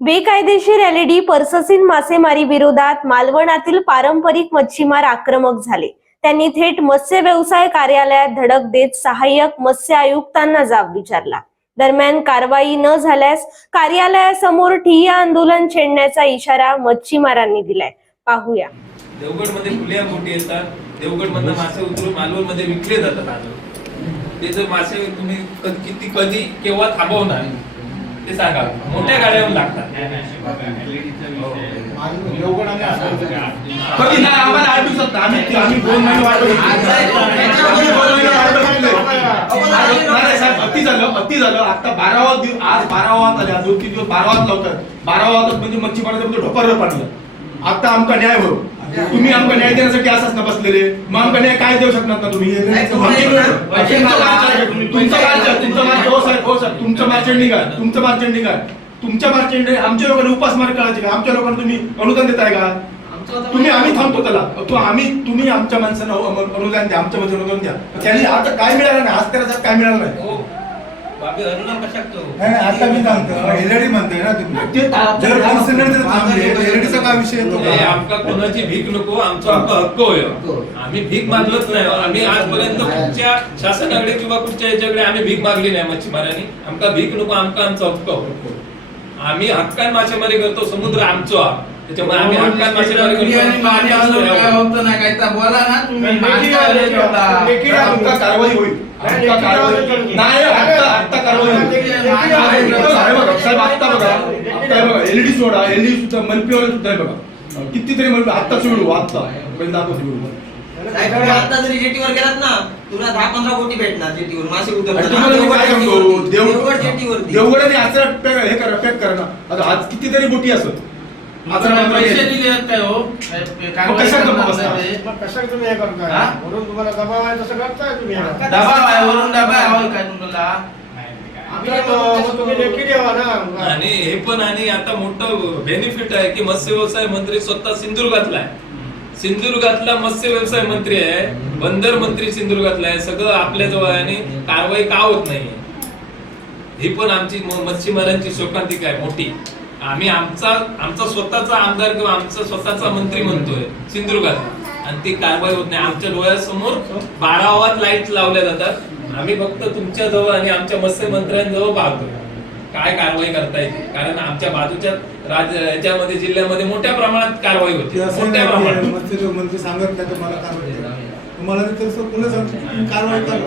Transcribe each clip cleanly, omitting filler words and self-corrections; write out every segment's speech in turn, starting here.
बेकायदेशीर LED purse seine मासेमारी विरोधात मालवणातील पारंपरिक मच्छीमार आक्रमक झाले. त्यांनी थेट मत्स्य व्यवसाय कार्यालयात धडक देत सहाय्यक मत्स्य आयुक्तांना जाब विचारला. दरम्यान कारवाई न झाल्यास कार्यालयासमोर ठिय्या आंदोलन छेडण्याचा इशारा मच्छीमारांनी दिलाय. पाहूया. देवगड मध्ये खुल्या बोटी येतात. देवगड मधून मासे उतरून मालवण मध्ये विकले जातात. ते जर मासे तुम्ही किती कधी केव्हा थांबवणार ते सांगा. मोठ्या गाड्यावर लागतात. कधी नाही आम्हाला 8 दिवसात आम्ही 2 महिने वाट अति झालं. आता 12वा दिवस, आज 12वा आले. 2-3 दिवस 12वात लावतात. 12वात म्हणजे मच्छीमाराचं ढोपर पाडलं. आता आमचा न्याय हो. तुम्ही आमका न्याय देण्यासाठी असंच ना बसलेले. मग आमका न्याय काय देऊ शकणार ना तुम्ही? तुमचं मार्चेंट निघा. तुमच्या मार्चेंट आमच्या लोकांना उपासमार करायचे का? आमच्या लोकांना तुम्ही अनुदान देताय का? तुम्ही आम्ही थांबतो त्याला. तुम्ही आमच्या माणसांना अनुदान द्या. आमच्या मध्ये अनुदान द्या. त्यांनी आता काय मिळालं नाही. आज त्याला काय मिळालं नाही. आता मी सांगतो एलईडी म्हणतोय ना तुम्ही. जर एलईडीचा काय विषय येतो? आमका कोणाची भीक नको. आमचा हक्क होय. आम्ही भीक मागलच नाही. आम्ही आजपर्यंत कुठच्या शासनाकडे किंवा कुठच्या याच्याकडे आम्ही भीक मागली नाही. मच्छीमारांनी आमका भीक नको. आमचा हक्क. आम्ही हक्कान मासेमारी करतो. समुद्र आमचो. त्याच्यामुळे आम्ही हक्कान मासेमारी करतो. बोला ना तुम्ही. कारवाई होईल. साहेब आता बघा एलईडी सोडा. एलईडी सुद्धा मल्पीवाले सुद्धा आहे बघा. कितीतरी मल्पी आता सोडू. आता आता जरी जेटीवर गेलात ना तुला 10-15 बोटी भेटणार. जेटीवर मासे देवगडाने आचरा हे करा पॅक करा ना. आता आज कितीतरी बोटी असत. पैसे दिले काय हो? कशा तुम्ही हे करताय म्हणून तुम्हाला दबाव आहे तसं करताय तुम्ही. दबाव आहे वरून दबाव आहे काय तुम्हाला? आणि हे पण आणि आता मोठं बेनिफिट आहे की मत्स्य व्यवसाय मंत्री स्वतः सिंधुदुर्गातला आहे. सिंधुदुर्गातला मत्स्य व्यवसाय मंत्री आहे. बंदर मंत्री सिंधुदुर्गातला आहे. सगळं आपल्या जवळ आहे. आणि कारवाई का होत नाहीये ही पण आमची मच्छीमारांची शोकांतिका आहे मोठी. आम्ही आमचा स्वतःचा आमदार किंवा आमचा स्वतःचा मंत्री म्हणतोय सिंधुदुर्गात आणि ती कारवाई होत नाही. आमच्या डोळ्यासमोर 12वात लाईट लावल्या जातात. आम्ही फक्त तुमच्या जवळ आणि आमच्या मत्स्य मंत्र्यांजवळ पाहतोय काय कारवाई करता येते. कारण आमच्या बाजूच्या याच्यामध्ये जिल्ह्यामध्ये मोठ्या प्रमाणात कारवाई होती. मोठ्या प्रमाणात मंत्री सांगत नाही तुम्हाला तुम्हाला कारवाई करा.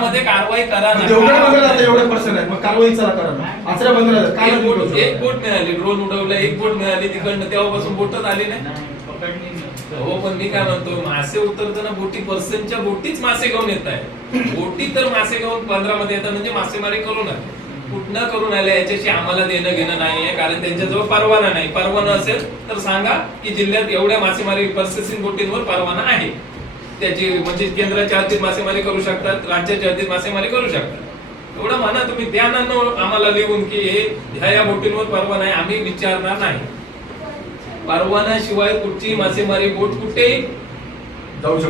मध्ये कारवाई करा. एवढे पर्सन आहेत मग कारवाई चला करा. आचरा बंद. एक बोट मिळाली. ड्रोन उडवलं. एक बोट मिळाली तिकडनं. तेव्हापासून बोटच आली नाही. हो पण मी काय म्हणतो मासे उतरताना बोटी पर्सनच्या बोटीच मासे घेऊन येत आहे. बोटी तर मासे घेऊन 15 मध्ये येतात म्हणजे मासेमारी करून आले. कुठनं करून आले याच्याशी आम्हाला देणं घेणं नाहीये. कारण त्यांच्याजवळ परवाना नाही. परवाना असेल तर सांगा की जिल्ह्यात एवढ्या मासेमारी प्रोसेसिंग बोटींवर परवाना आहे. त्याची म्हणजे केंद्राच्या हद्दीत मासेमारी करू शकतात. राज्याच्या हद्दीत मासेमारी करू शकतात. एवढं म्हणा तुम्ही. द्या ना आम्हाला लिहून की हे या बोटींवर परवाना आहे. आम्ही विचारणार नाही. परवान्याशिवाय कुठची मासेमारी बोट कुठेही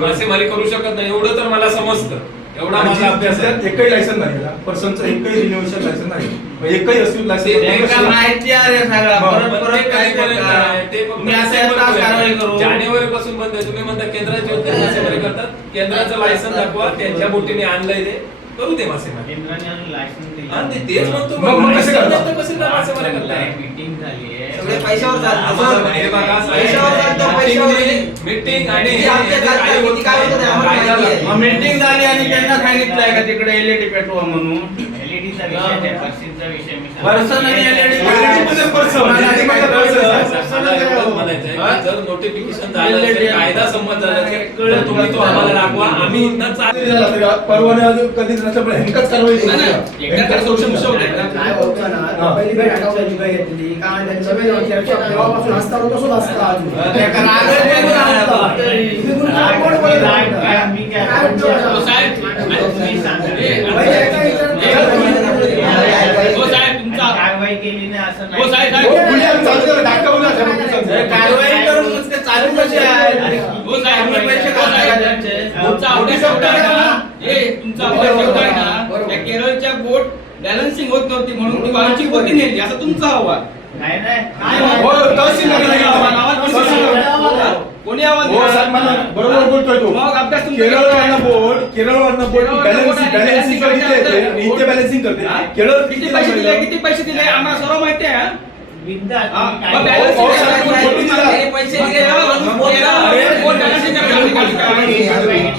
मासेमारी करू शकत नाही. एवढं तर मला समजतं. एवढा माझा अभ्यास आहे. एकही लायसन नाही. पर्सनचं एकही रिन्युएशन लायसन नाही. एकही असून लायसन माहिती आहे जानेवारी पासून बंद आहे. तुम्ही म्हणता केंद्राची हद्दीत मासेमारी करतात. केंद्राचं लायसन दाखवा. त्यांच्या बोटीने आणलंय ते करू दे मासेमारी. तेच म्हणतो मासेमारी करताय. पैशावर मीटिंग आणि मीटिंग झाली आणि त्यांना सांगितलंय का तिकडे एलईडी पेटवा म्हणून. जर नोटिफिकेशन झालं कायदा संमत झाला तर तुम्ही तो आम्हाला दाखवा. आम्ही परवाना कधीच नसल्यामुळे हेंकाच कारवाई कारवाई केली नाही असं कारवाई करून चालू कशी आहे. पैसे तुमचा केरळच्या बोट बॅलन्सिंग होत नव्हती म्हणून ती वाळूची बोटी नेली असं तुमचा आव्हान. हो, तहसीलदार नाही. कोणी आव्हान हो, साहेब, मला बरोबर बोलतोय तो. मग अभ्यास तुमचा केरळवरनं बोट बॅलन्सिंग करते आणि इथे बॅलन्सिंग करते. केरळ किती पैसे दिले आम्हाला सर्व माहिती आहे.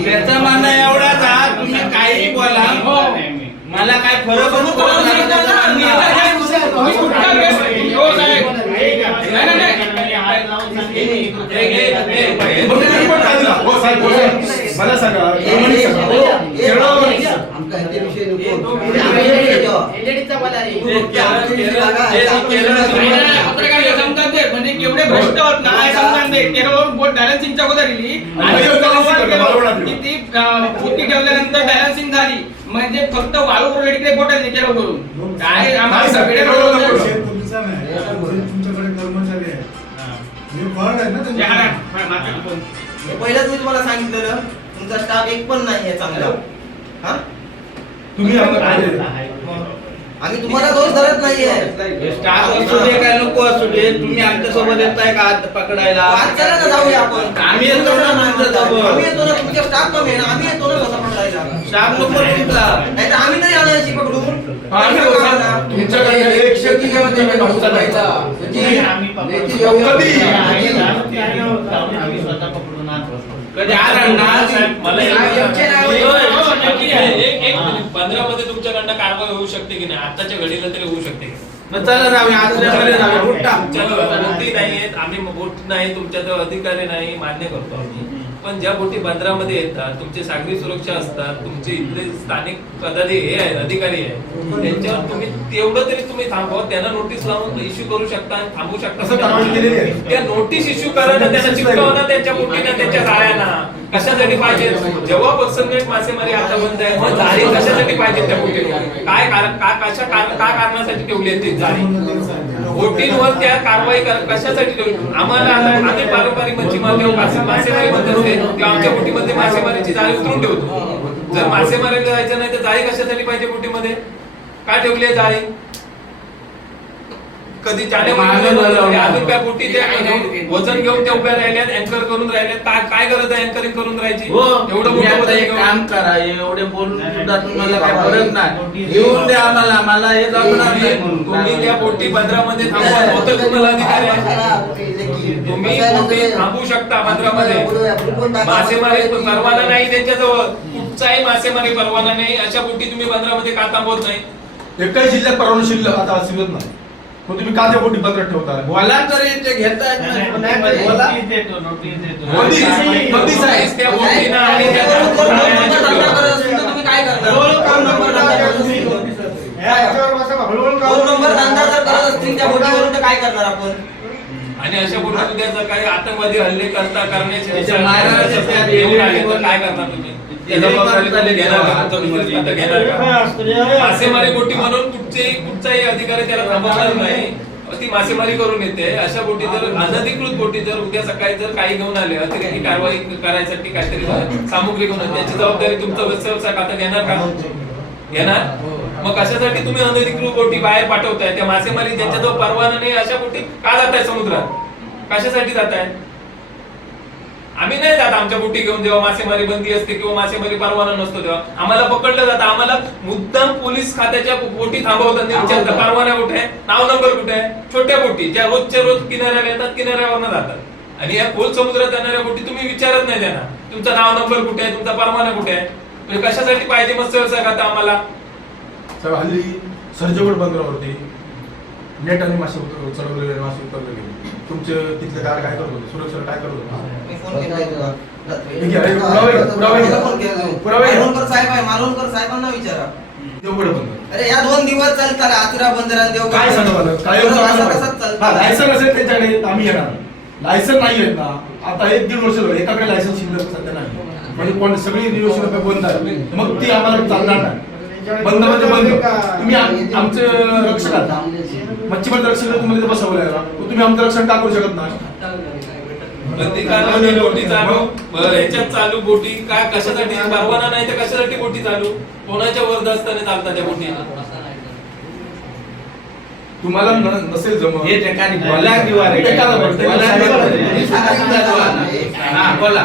त्याचा म्हणणं एवढाच आहे, तुम्ही काही बोला मला काय फरक मला सांगा म्हणजे केवढे भ्रष्ट होत नाही समजा केरळ बोट बॅलन्सिंगच्या अगोदर दिली किती बोटी ठेवल्यानंतर बॅलन्सिंग झाली म्हणजे फक्त वाळू रोडकडे बोट आहे केरळ करून काय आम्हाला सगळे तुमच्याकडे कर्मचारी आहे हे फळ आहे ना पहिल्याच मी तुम्हाला सांगितलं तुमचा स्टाफ एक पण नाही आहे चांगला. हा तुम्ही आम्ही तुम्हाला दोष धरत नाहीये. स्टाफ असू दे काय नको असू दे, तुम्ही आमच्या सोबत येताय का हात पकडायला? आज चला ना जाऊया आपण. आम्ही येतो ना तुमच्यासोबत. आम्ही येतो ना, तुमच्या स्टाफ कमी आहे ना, आम्ही येतो ना कसं पकडायला. स्टाफ नको तुमचा. नाही तर आम्ही तरी आणायची पकडून. तुमच्याकडे एक शेती कधी आला ना मला एक 15 मध्ये तुमच्याकडनं कारवाई होऊ शकते की नाही? आताच्या घडीला तरी होऊ शकते. चला जाऊया आजच्याकडे जाऊया उठा. बोटी नाहीयेत, आम्ही बोट नाही, तुमच्याजवळ अधिकारी नाही, मान्य करतो आम्ही. पण ज्या बोटी बंदरामध्ये येतात, तुमची सागरी सुरक्षा असतात, तुमचे इथले स्थानिक हे आहेत, अधिकारी आहेत, त्यांच्यावर तुम्ही तेवढं तरी तुम्ही थांबवा. त्यांना नोटीस लावून इश्यू करू शकता आणि थांबू असं कारवाई केलेली शकता. आहे. त्या नोटीस इश्यू करा ना, त्यांना चिकटवा ना, त्यांच्या बोटीना, त्यांच्या जाळ्यांना. कशासाठी पाहिजे? जेव्हा पर्सनल मासेमारी आता बंद आहे, मग जाळी कशासाठी पाहिजे त्या बोटीवर? काय कारणासाठी ठेवली आहे ती जाळी? बोटींवर त्या कारवाई कशासाठी ठेवली? आम्हाला आम्ही पारंपरिक मच्छीमार जेव्हा मासेमारी बंद असते तेव्हा आमच्या बोटीमध्ये मासेमारीची जाळी उतरून ठेवतो. जर मासेमारीला जायचं नाही तर जाळी कशासाठी पाहिजे बोटीमध्ये? का ठेवली आहे जाळी? कधी अजून काय बोटी त्या वजन घेऊन त्या उभ्या राहिल्यात, अँकर करून राहिल्यात. काय गरज आहे अँकरिंग करून राहायची? एवढं मोठं एक काम करा, एवढे बोलून सुद्धा तुम्हाला काय फरक नाही. येऊन द्या आम्हाला हे जमणार नाही. तुम्ही त्या बोटी 15 मध्ये थांबवा, होतं तुम्हाला अधिकार आहे. तुम्ही बोटी थांबू शकता 15 मध्ये. मासेमारी परवाना नाही त्यांच्याजवळ, कुठचाही मासेमारी परवाना नाही. अशा बोटी तुम्ही 15 मध्ये का थांबवत नाही? एकाही जिल्ह्यात परवाना शिल्लक आता शिल्लक नाही. मग तुम्ही का त्या बोटी बंद ठेवता? मला तरी ते घेता येत नाही. बोला. नोटीस आहे. त्या बोटींना आणि त्या तुम्ही काय करणार? दोन नंबर धंदा जर करत असतील त्या बोटीवरून तर काय करणार आपण? आणि अशा बोटी उद्या जर काही आतंकवादी हल्ले करण्याचे त्याच्या मारायला येऊन आले तर काय करणार तुम्ही? जबाबदारी घेणार का? मासेमारी बोटी म्हणून कुठचाही अधिकारी त्याला थांबवणार नाही. ती मासेमारी करून येते. अशा बोटी जर अनधिकृत बोटी जर उद्या सकाळी जर काही घेऊन आले, अतिरेकी कारवाई करायसाठी काहीतरी सामुग्री घेऊन, त्याची जबाबदारी तुमचा व्यवसाय खाता घेणार का? घेणार? मग कशासाठी तुम्ही अनधिकृत बोटी बाहेर पाठवताय? त्या मासेमारी ज्यांच्याजवळ परवाना नाही अशा बोटी का जाताय समुद्रात? कशासाठी जाताय? आम्ही नाही जात आमच्या बोटी घेऊन. जेव्हा मासेमारी बंदी असते किंवा मासेमारी परवाना नसतो तेव्हा आम्हाला पकडलं जातं. आम्हाला मुद्दाम पोलीस खात्याच्या बोटी थांबवतात, विचारतात परवाना कुठे आहे, नाव नंबर कुठे आहे. छोट्या बोटी ज्या रोजच्या रोज किनाऱ्यावर येतात, किनाऱ्यावरनं जातात. आणि या खोल समुद्रात जाणाऱ्या बोटी तुम्ही विचारत नाही त्यांना तुमचा नाव नंबर कुठे आहे, तुमचा परवाना कुठे आहे. म्हणजे कशासाठी पाहिजे मत्स्य व्यवसाय खाता आम्हाला? हल्ली सर्जगड बंदरावरती नेट आणि मासे चढवलेले, मासे उतरले गेले. तुमचे तिथले काय करत होते? सुरक्षा काय करत होते? मालवणकर साहेब आहे, मालवणकर साहेबांना विचारा. देवगड बंदर. अरे या 2 दिवस चालतात आचरा बंदर आणि देवगड. काय सांगा मला? काय लायसन असेल त्यांच्याकडे आम्ही येणार. लायसन नाही आहेत ना, आता 1-1.5 वर्ष झालं एकाकडे लायसन शिल्लक सध्या नाही. म्हणजे कोण सगळी युनिव्हर्सिटी बंद आहे, मग ती आम्हाला चालणार नाही. बंद म्हणजे बंद. तुम्ही आमचं रक्षक आहात, मच्छीमार रक्षक तुम्हाला बसवलं आहे, तुम्ही आमचं रक्षण का करू शकत नाही? बंदी कालावधी बोटी चालू ह्याच्यात चालू बोटी काय कशासाठी परवाना नाही तर कशासाठी बोटी चालू कोणाच्या वरदस्ताने चालतात त्या बोटी तुम्हाला नसेल जमत हे ठिकाणी बोला किंवा रे एकाला बोलतोय. बोला किंवा रे. मी सांगितलं हा बोला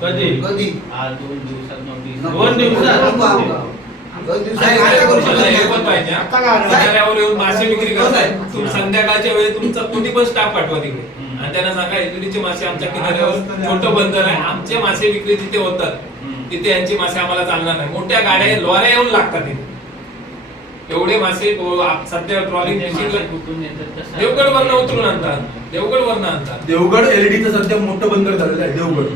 कधी कधी 2 दिवसात मला हे पण पाहिजे हा. किनाऱ्यावर येऊन मासे विक्री करताय तुम्ही संध्याकाळच्या वेळी तुमचा कोणी पण स्टाफ पाठवा तिकडे आणि त्यांना सांगा एलईडीचे मासे आमच्या किनाऱ्यावर छोटं बंदर आहे आमचे मासे विक्री जिथे होतात तिथे यांचे मासे आम्हाला चालणार नाही मोठ्या गाड्या लॉऱ्या येऊन लागतात तिथे एवढे मासे सध्या ट्रॉलिंग देवगड वरनं उतरून आणतात देवगड वरनं आणतात देवगड एलईडीचं सध्या मोठं बंदर झालेलं आहे देवगड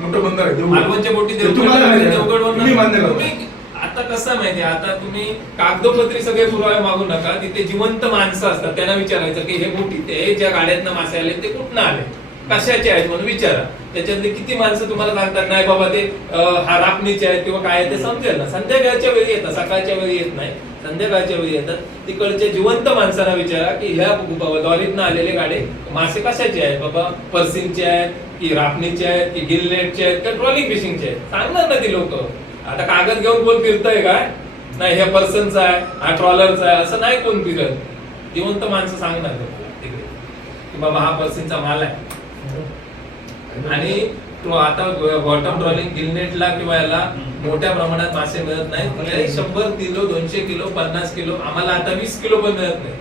मोठं बंदर आहे देवगड मालवणच्या बोटी तुम्हाला माहिती आहे. देवगड तुम्ही मान्य करता. तुम्ही आता कसं माहितीये आता तुम्ही कागदोपत्री सगळे पुरावे मागू नका तिथे जिवंत माणसं असतात त्यांना विचारायचं की हे बोटी ते ज्या गाड्यातनं मासे आले ते कुठनं आले कशाचे आहेत म्हणून विचारा त्याच्यातले किती माणसं तुम्हाला सांगतात नाही बाबा ते हा रापणीचे आहेत किंवा काय आहे ते समजेल ना संध्याकाळच्या वेळी येतात सकाळच्या वेळी येत नाही संध्याकाळच्या वेळी येतात तिकडच्या जिवंत माणसांना विचारा की ह्या लॉरीतनं आलेले गाडे मासे कशाचे आहेत बाबा पर्सिंगचे आहेत की रापणीचे आहेत की गिलनेटचे आहेत का ट्रॉलिंग फिशिंगचे आहेत सांगणार ना ती लोक आता कागद घेऊन कोण फिरतय काय नाही हे पर्सनचा आहे हा ट्रॉलरचा आहे असं नाही कोण फिरत जिवंत माणसं सांगणार तिकडे की बाबा हा पर्सनचा माल आहे आणि तो आता बॉटम ट्रॉलिंग गिलनेटला किंवा याला मोठ्या प्रमाणात मासे मिळत नाही 100 किलो 200 किलो 50 किलो आम्हाला आता 20 किलो पण मिळत नाही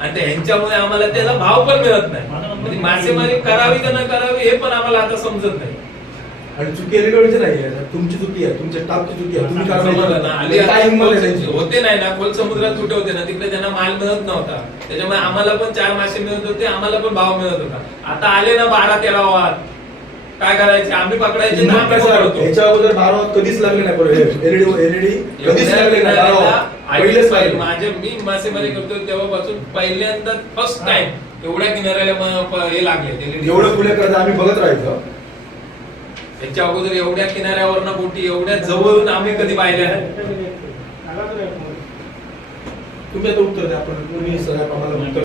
आणि ह्यांच्यामुळे आम्हाला त्याला भाव पण मिळत नाही म्हणजे मासेमारी करावी का न करावी हे पण आम्हाला आता समजत नाही आणि चुकी एलईडीची नाही आहे तुमची चुकी आहे तुमच्या स्टाफची चुकी आहे तुम्ही समजलं ना? आली आता टाइम मध्ये त्यांची. होते नाही ना खोल समुद्रात कुठे होते ना तिकडे त्यांना माल मिळत नव्हता त्याच्यामुळे आम्हाला पण 4 मासे मिळत होते आम्हाला पण भाव मिळत होता आता आले ना 12-13 वाद काय करायचे आम्ही पकडायचे ना आम्ही पकडतो. ह्याच्या अगोदर 12 वाजता कधीच लागले नाही एलईडी कधीच लागले नाही 12 वाजता. पहिलेच लागले. माझे मी मासेमारी करतोय तेव्हापासून पहिल्यांदा फर्स्ट टाइम एवढ्या किनाऱ्याला हे लागले एवढं खुले करता आम्ही बघत राहायचं त्याच्या अगोदर एवढ्या किनाऱ्यावरनं बोटी एवढ्या जवळून आम्ही कधी पाहिल्या नाही तुम्ही आता उत्तर द्या आपण तुम्ही सगळ्या आम्हाला उत्तर